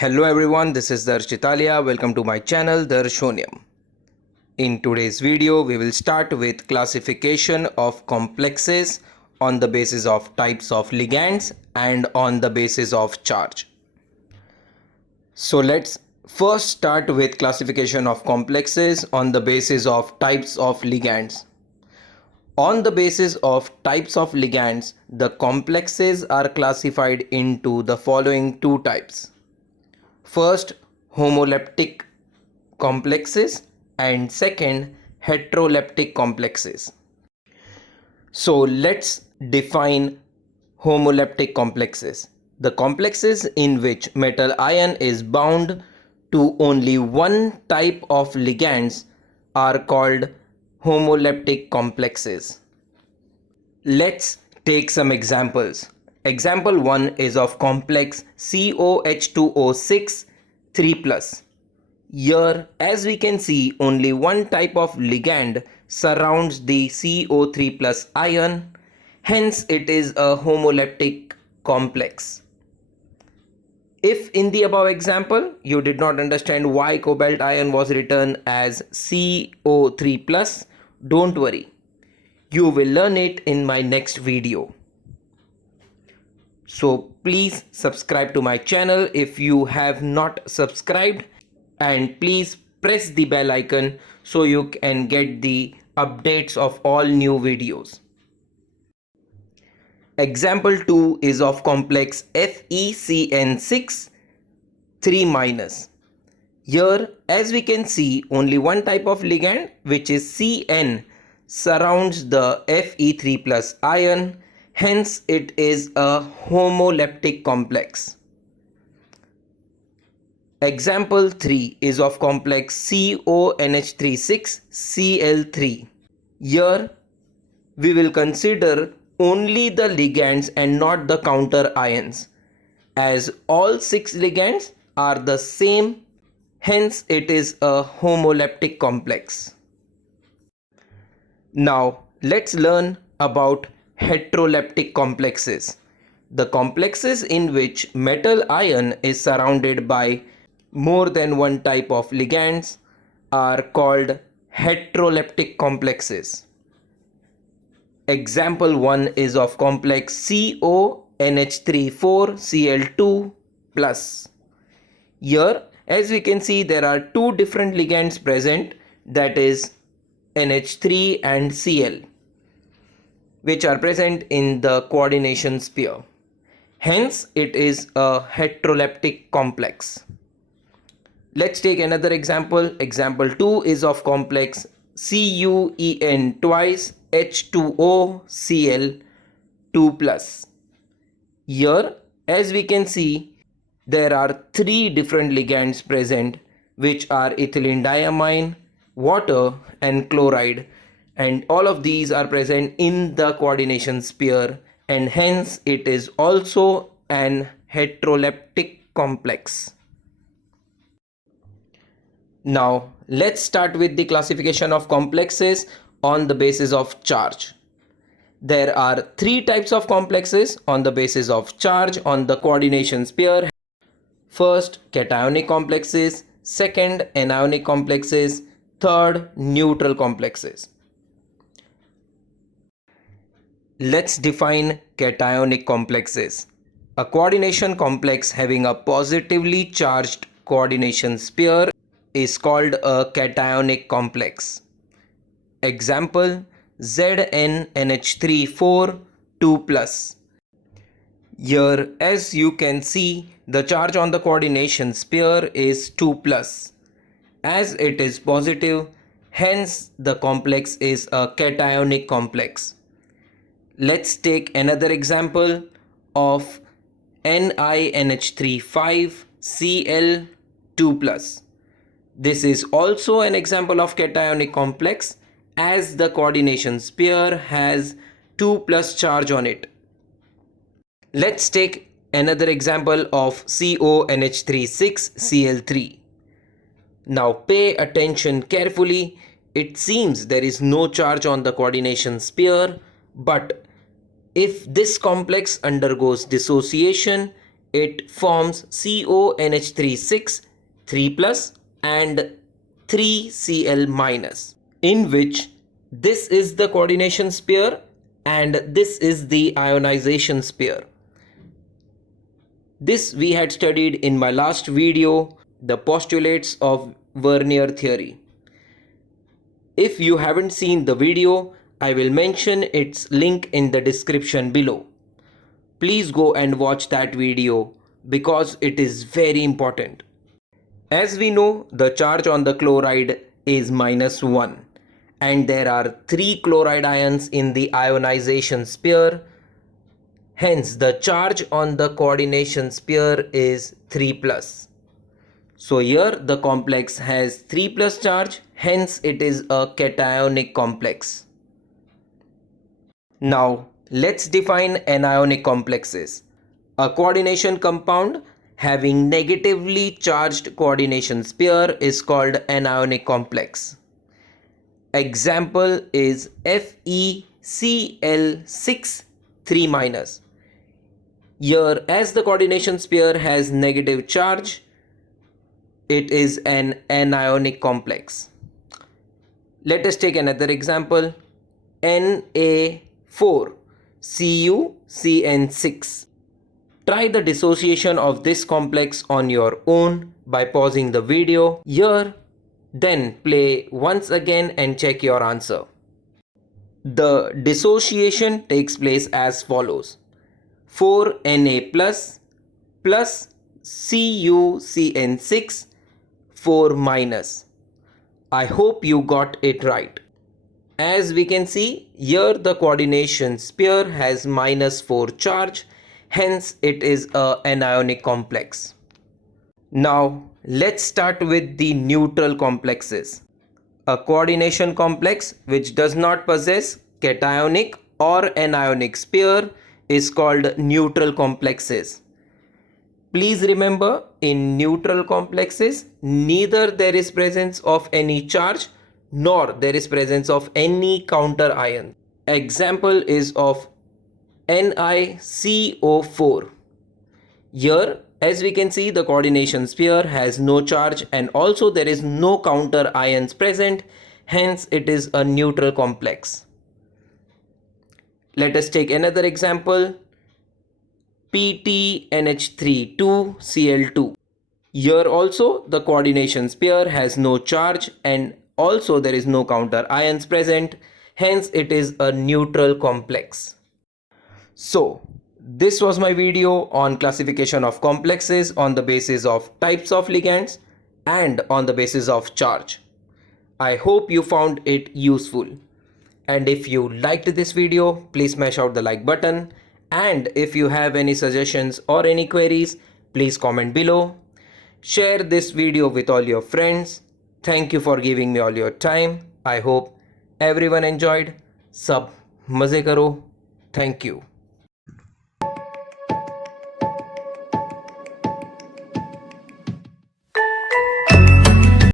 Hello everyone, this is Darshitalia. Welcome to my channel Darshonium. In today's video, we will start with classification of complexes on the basis of types of ligands and on the basis of charge. So let's first start with classification of complexes on the basis of types of ligands. On the basis of types of ligands, the complexes are classified into the following two types. First, homoleptic complexes and second, heteroleptic complexes. So let's define homoleptic complexes. The complexes in which metal ion is bound to only one type of ligands are called homoleptic complexes. Let's take some examples. Example 1 is of complex COH2O6 3+. Here, as we can see, only one type of ligand surrounds the CO3+ ion, hence it is a homoleptic complex. If in the above example you did not understand why cobalt ion was written as CO3+, don't worry. You will learn it in my next video. So please subscribe to my channel if you have not subscribed, and please press the bell icon so you can get the updates of all new videos. Example 2 is of complex FeCN6 3-. Here, as we can see, only one type of ligand, which is Cn, surrounds the Fe3+ ion, hence it is a homoleptic complex. Example 3 is of complex CONH36 Cl3. Here we will consider only the ligands and not the counter ions, as all 6 ligands are the same, hence it is a homoleptic complex. Now let's learn about heteroleptic complexes. The complexes in which metal ion is surrounded by more than one type of ligands are called heteroleptic complexes. Example 1 is of complex CONH34Cl2+. Here, as we can see, there are two different ligands present, that is NH3 and Cl, which are present in the coordination sphere. Hence, it is a heteroleptic complex. Let's take another example. Example 2 is of complex CuEn twice H2O Cl2+. Here, as we can see, there are three different ligands present, which are ethylene diamine, water and chloride, and all of these are present in the coordination sphere, and hence it is also an heteroleptic complex. Now let's start with the classification of complexes on the basis of charge. There are three types of complexes on the basis of charge on the coordination sphere. First, cationic complexes, second, anionic complexes, third, neutral complexes. Let's define cationic complexes. A coordination complex having a positively charged coordination sphere is called a cationic complex. Example, ZnNH3 2+. Here, as you can see, the charge on the coordination sphere is 2+. As it is positive, hence the complex is a cationic complex. Let's take another example of NiNH3 Cl2+. This is also an example of cationic complex, as the coordination sphere has 2+ charge on it. Let's take another example of CONH36 Cl3. Now pay attention carefully. It seems there is no charge on the coordination sphere, but if this complex undergoes dissociation, it forms CONH3 3 plus and 3Cl minus, in which this is the coordination pair and this is the ionization pair. This we had studied in my last video, the postulates of Werner theory. If you haven't seen the video, I will mention its link in the description below. Please go and watch that video because it is very important. As we know, the charge on the chloride is -1 and there are 3 chloride ions in the ionization pair. Hence, the charge on the coordination pair is 3 plus. So here the complex has 3 plus charge, hence it is a cationic complex. Now let's define anionic complexes. A coordination compound having negatively charged coordination pair is called anionic complex. Example is FeCl6 3-. Here, as the coordination pair has negative charge, it is an anionic complex. Let us take another example, Na4CuCN6. Try the dissociation of this complex on your own by pausing the video here, then play once again and check your answer. The dissociation takes place as follows: 4Na plus CuCN6 4 minus. I hope you got it right. As we can see, here the coordination pair has -4 charge, hence it is an anionic complex. Now let's start with the neutral complexes. A coordination complex which does not possess cationic or anionic pair is called neutral complexes. Please remember, in neutral complexes, neither there is presence of any charge nor there is presence of any counter ion. Example is of NiCO4. Here, as we can see, the coordination pair has no charge and also there is no counter ions present, hence it is a neutral complex. Let us take another example, PTNH3 2Cl2. Here also the coordination pair has no charge and also there is no counter ions present, hence it is a neutral complex. So this was my video on classification of complexes on the basis of types of ligands and on the basis of charge. I hope you found it useful. And if you liked this video, please smash out the like button. And if you have any suggestions or any queries, please comment below. Share this video with all your friends. Thank you for giving me all your time. I hope everyone enjoyed. Sab maze karo. Thank you.